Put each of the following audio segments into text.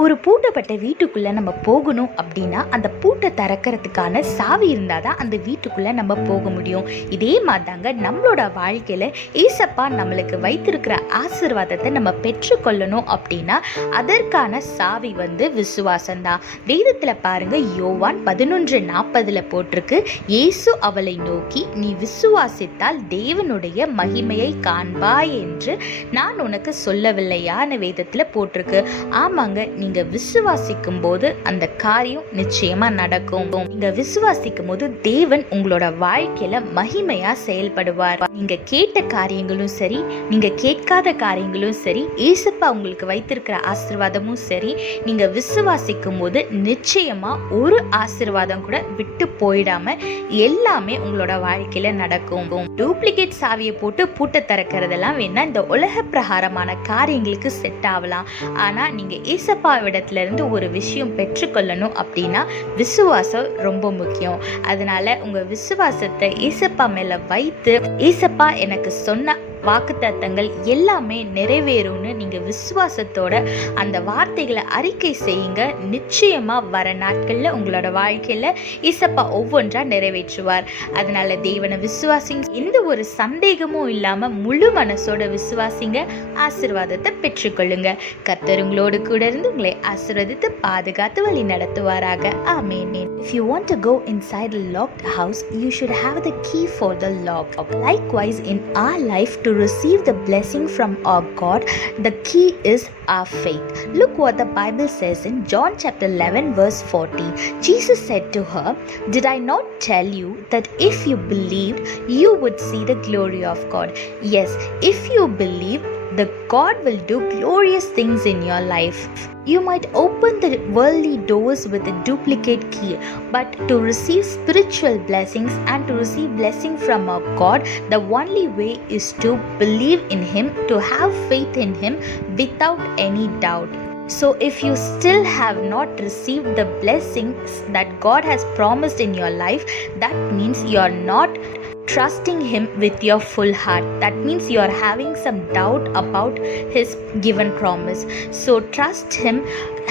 ஒரு பூட்டப்பட்ட வீட்டுக்குள்ளே நம்ம போகணும் அப்படின்னா அந்த பூட்டை திறக்கிறதுக்கான சாவி இருந்தால் தான் அந்த வீட்டுக்குள்ளே நம்ம போக முடியும். இதே மாதிரி தாங்க நம்மளோட வாழ்க்கையில் ஏசப்பா நம்மளுக்கு வைத்திருக்கிற ஆசீர்வாதத்தை நம்ம பெற்றுக்கொள்ளணும் அப்படின்னா அதற்கான சாவி விசுவாசம்தான். வேதத்தில் பாருங்க, யோவான் 11:40 போட்டிருக்கு, இயேசு அவளை நோக்கி, நீ விசுவாசித்தால் தேவனுடைய மகிமையை காண்பாய் என்று நான் உனக்கு சொல்லவில்லையான்னு வேதத்தில் போட்டிருக்கு. ஆமாங்க, நீங்க விசுவாசிக்கும் போது அந்த காரியம் நிச்சயமா நடக்கும். நீங்க விசுவாசிக்கும் போது தேவன் உங்களோட வாழ்க்கையில மகிமையா செயல்படுவார். நீங்க கேட்ட காரியங்களும் சரி, நீங்க கேட்காத காரியங்களும் சரி, ஏசப்பா உங்களுக்கு வைத்திருக்கிற ஆசீர்வாதமும் சரி, நீங்க விசுவாசிக்கும் போது நிச்சயமா ஒரு ஆசீர்வாதம் கூட விட்டு போயிடாம எல்லாமே உங்களோட வாழ்க்கையில நடக்கும். டூப்ளிகேட் சாவியை போட்டு பூட்டை திறக்கிறதெல்லாம் வேணா இந்த உலக பிரகாரமான காரியங்களுக்கு செட் ஆகலாம். ஆனா நீங்க ஏசப்பா இடத்துல இருந்து ஒரு விஷயம் பெற்றுக்கொள்ளணும் அப்படின்னா விசுவாசம் ரொம்ப முக்கியம். அதனால உங்க விசுவாசத்தை ஏசப்பா மேல வைத்து, ஏசப்பா எனக்கு சொன்ன வாக்குத்தத்தங்கள் எல்லாமே நிறைவேறும்னு நீங்க விசுவாசத்தோட அந்த வார்த்தைகளை அறிக்கை செய்யுங்க. நிச்சயமா வர நாட்கள்ல உங்களோட வாழ்க்கையில ஏசப்பா ஒவ்வொன்றா நிறைவேற்றுவார். அதனால தேவனை விசுவாசிங்க, எந்த ஒரு சந்தேகமும் இல்லாம முழு மனசோட விசுவாசிங்க, ஆசீர்வாதத்தை பெற்றுக்கொள்ளுங்க. கர்த்தர் உங்களோடு கூட இருந்து உங்களை ஆசீர்வதித்து பாதுகாத்து வழி நடத்துவாராக. ஆமென். If you want to go inside a locked house, you should have the key for the lock. Likewise, in our life, to receive the blessing from our God, the key is our faith. Look what the Bible says in John chapter 11 verse 40. Jesus said to her, "Did I not tell you that if you believed, you would see the glory of God?" Yes, if you believe, the God will do glorious things in your life. You might open the worldly doors with a duplicate key, but to receive spiritual blessings and to receive blessing from our God, the only way is to believe in Him, to have faith in Him without any doubt. So if you still have not received the blessings that God has promised in your life, that means you are not trusting Him with your full heart. That means you are having some doubt about His given promise. So trust Him,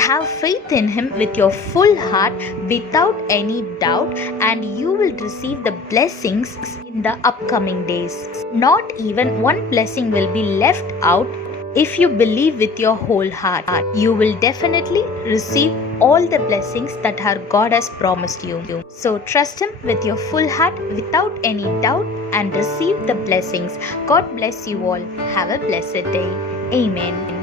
have faith in Him with your full heart without any doubt, and you will receive the blessings in the upcoming days. Not even one blessing will be left out. If you believe with your whole heart, you will definitely receive all the blessings that our God has promised you. So trust Him with your full heart without any doubt and receive the blessings. God bless you all. Have a blessed day. Amen.